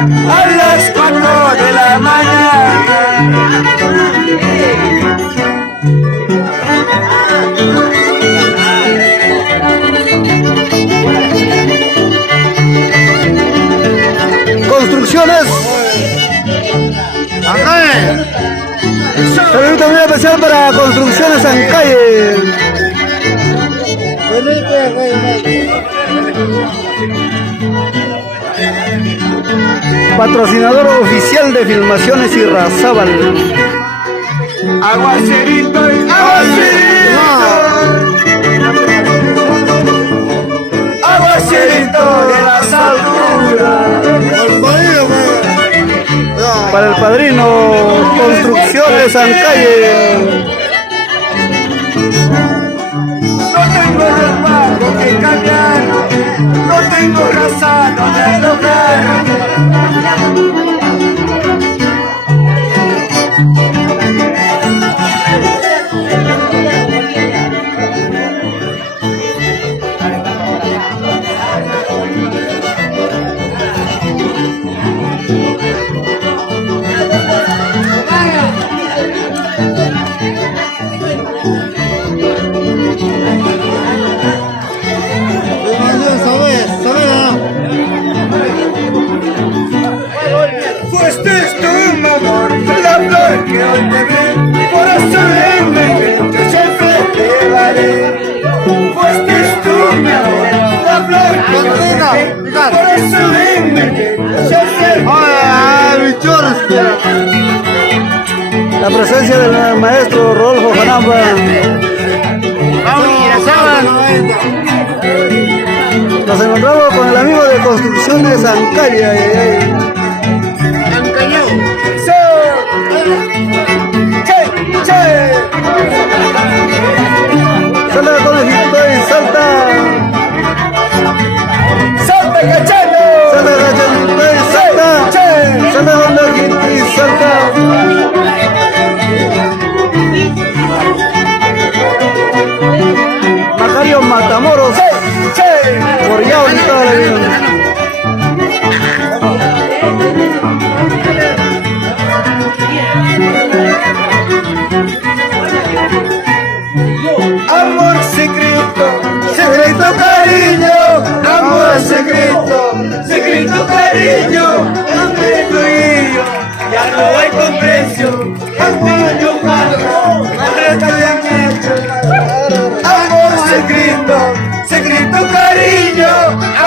a las 4 de la mañana. Construcciones. Saludo muy especial para Construcciones Ancalle. Patrocinador oficial de Filmaciones Irrazábal. Aguacerito, aguacerito, aguacerito de las alturas. Para el padrino, Construcciones Ancalle. No tengo ropa con que cambiar, no tengo raza donde tocar. Fuiste tú, mi amor, la flor que hoy te vi, por eso yo siempre te llevaré. Fuiste tú, mi amor, la flor que hoy te vi, por eso yo siempre te llevaré. La presencia del maestro Rodolfo Janamba. Nos encontramos con el amigo de Construcciones Ancalle. Salta conejito y salta. Salta cachando. Salta cachanito y salta. Salta conejito y salta. Macario Matamoros. Por ya ahorita la vida. Amor secreto, secreto cariño, amor secreto, secreto cariño, entre tú y yo, ya no hay comprensión, amor yo pago, madre te habían hecho. Amor secreto, secreto cariño,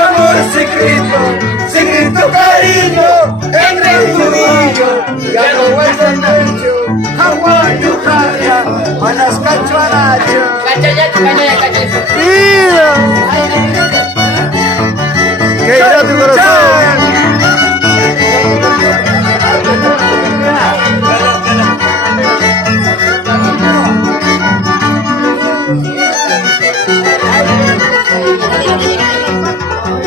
amor secreto, secreto cariño, entre tú y yo, ya no hay comprensión, amor yo pago, manas cachuanacho. ¡Vida! ¡Qué grato corazón!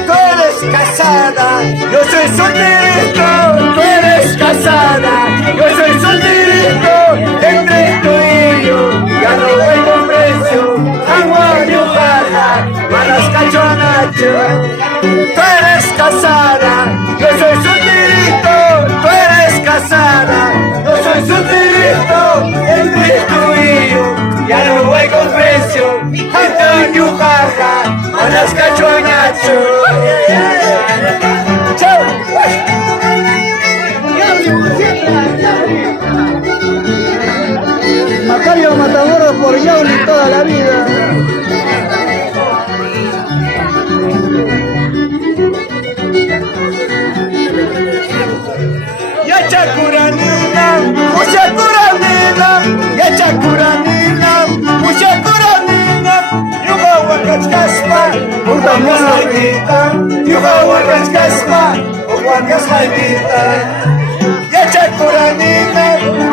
Tú eres casada, yo soy solterito. Tú eres casada, yo soy solterito. Entre tú y yo, ya no hay comprensión. Agua y hojarra, malas cachonacho. Tú eres casada, yo soy solterito. Tú eres casada, yo soy solterito. Entre tú y yo, ya no hay comprensión. Agua y hojarra, malas cachonacho. Macario Matamoros por Yauli toda la vida. Ya chacuranina, mucha curanina, ya chacuranina, mucha curanina, yuga wakachkaspa, uwakas haybita, yuga wakachkaspa, uwakas haybita. Ya chacuranina,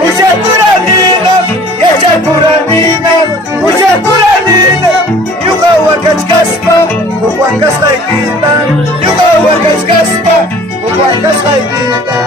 mucha curanina, ya chacuranina, mucha curanina, yuga wakachkaspa, uwakas haybita, yuga wakachkaspa, uwakas haybita.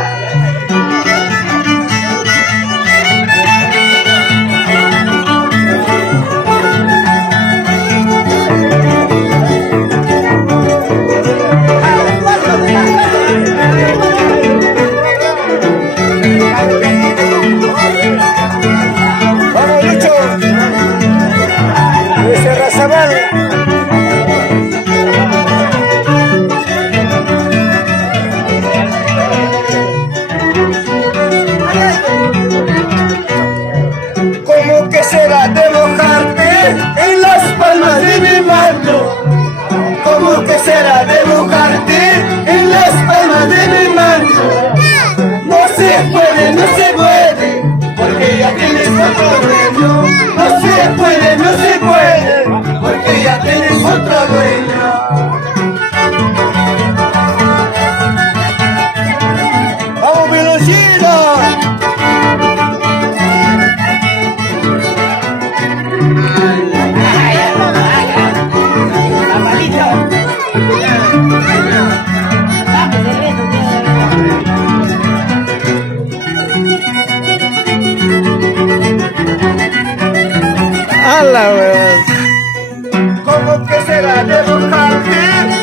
ala, weón. ¿Cómo que será de buscarte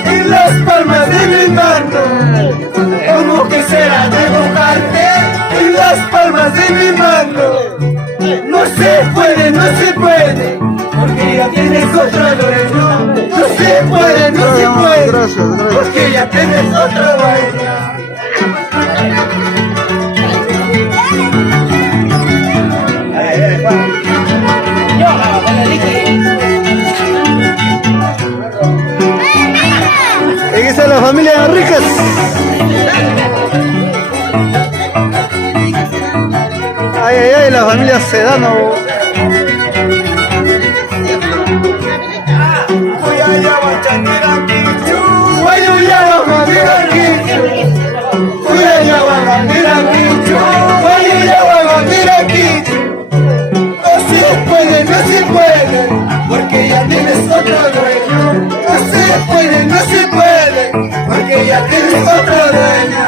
en las palmas de mi mano? ¿Cómo que será de buscarte en las palmas de mi mano? No se puede, no se puede, porque ya tienes otro dueño. No se puede, no se puede, Gracias. porque ya tienes otro dueño. Y dice la familia Enríquez. Ay, ay, ay, la familia Sedano. No se puede, porque ya tienes otro dueño. No se puede, no se puede, porque ya tienes otro dueño.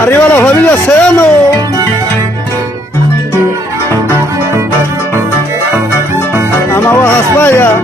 Arriba la familia Sedano. Amabajas Vaya.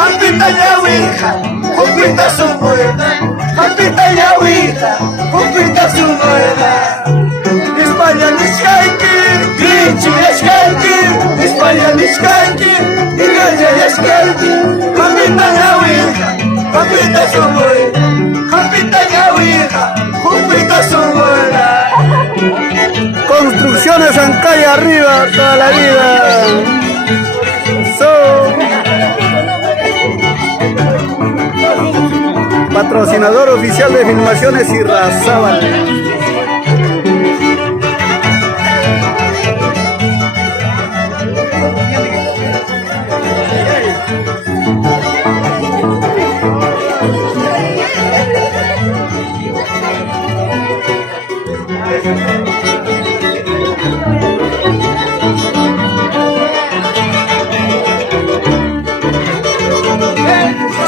Kapita Yawija, kupita su muerda. Kapita Yawija, kupita su muerda. España Nishkaiki, Grichi Yashkaiki, España Nishkaiki, Iglesia Yashkaiki, Kapita Yawija, kupita su muerda. Kapita Yawija, kupita su muerda. Construcciones Ancaya arriba toda la vida. Patrocinador oficial de Filmaciones Irrazábal.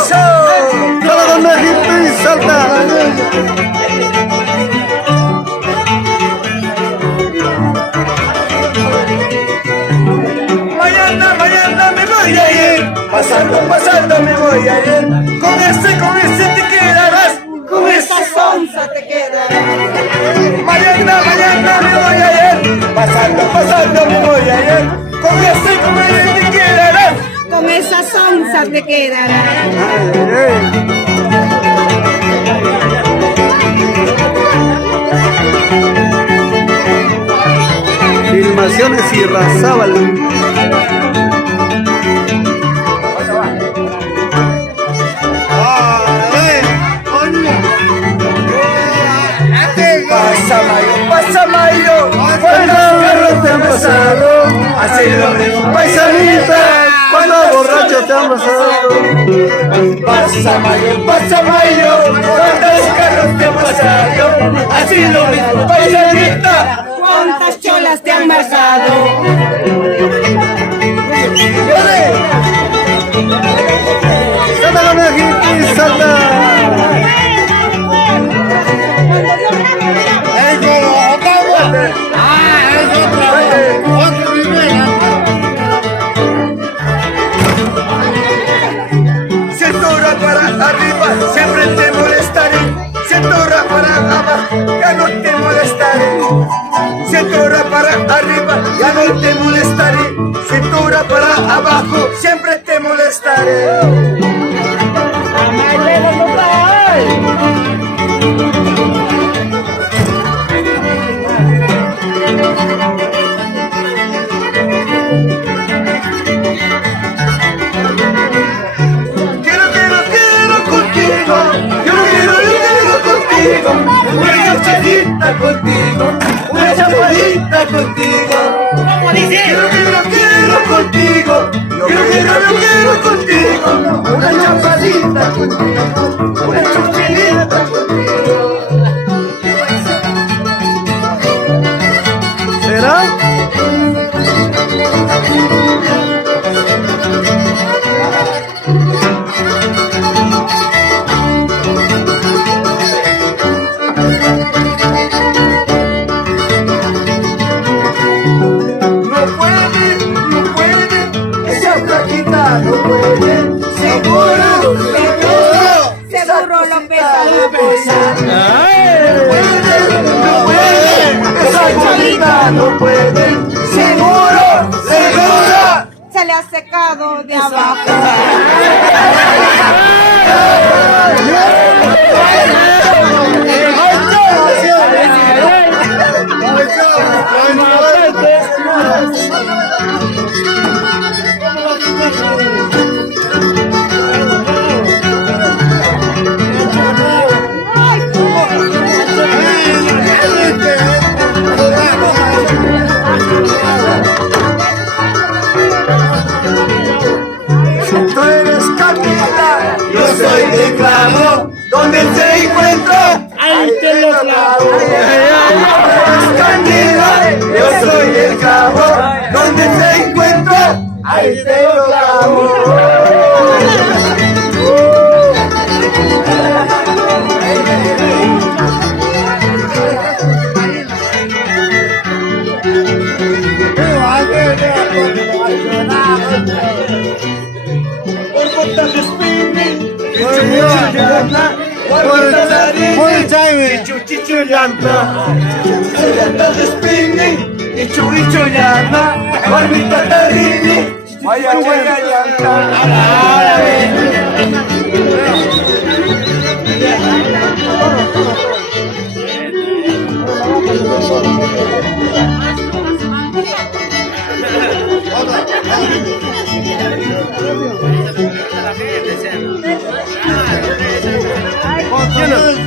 Solo con México y salta. Mañana me voy a ir, pasando me voy a ir. Con ese te quedarás, con esa sonza te quedarás. Mañana me voy a ir, pasando me voy a ir. Con ese te quedarás, con esa sonza te quedarás. Filmaciones Irrazábal. Pasa mayo, ¿cuántos carros te han pasado? Así lo mismo, paisanita, ¿Cuántos borrachos te han pasado? pasa mayo, ¿cuántos carros te han pasado? Así lo mismo, paisanita. ¿Cuántas cholas te han pasado? Salta con México y salta. Cintura para arriba, siempre te molestaré. Cintura para abajo, ya no te molestaré. Cintura para arriba, ya no te molestaré. Cintura para abajo, siempre te molestaré. Una chapadita contigo. ¿Cómo dice? Quiero contigo. Quiero contigo. Una no pueden, seguro, seguro, Seguro lo pesan. no pueden, esa cholita no pueden, seguro, seguro. Se le ha secado de abajo. Tú eres Camila, yo soy de clavo, donde se encuentra, ahí te lo clavo. Tú eres Camila, yo soy el clavo, donde se encuentra, ahí te lo clavo.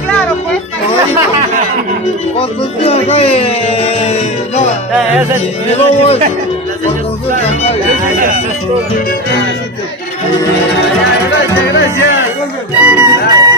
Claro, pues. Gracias.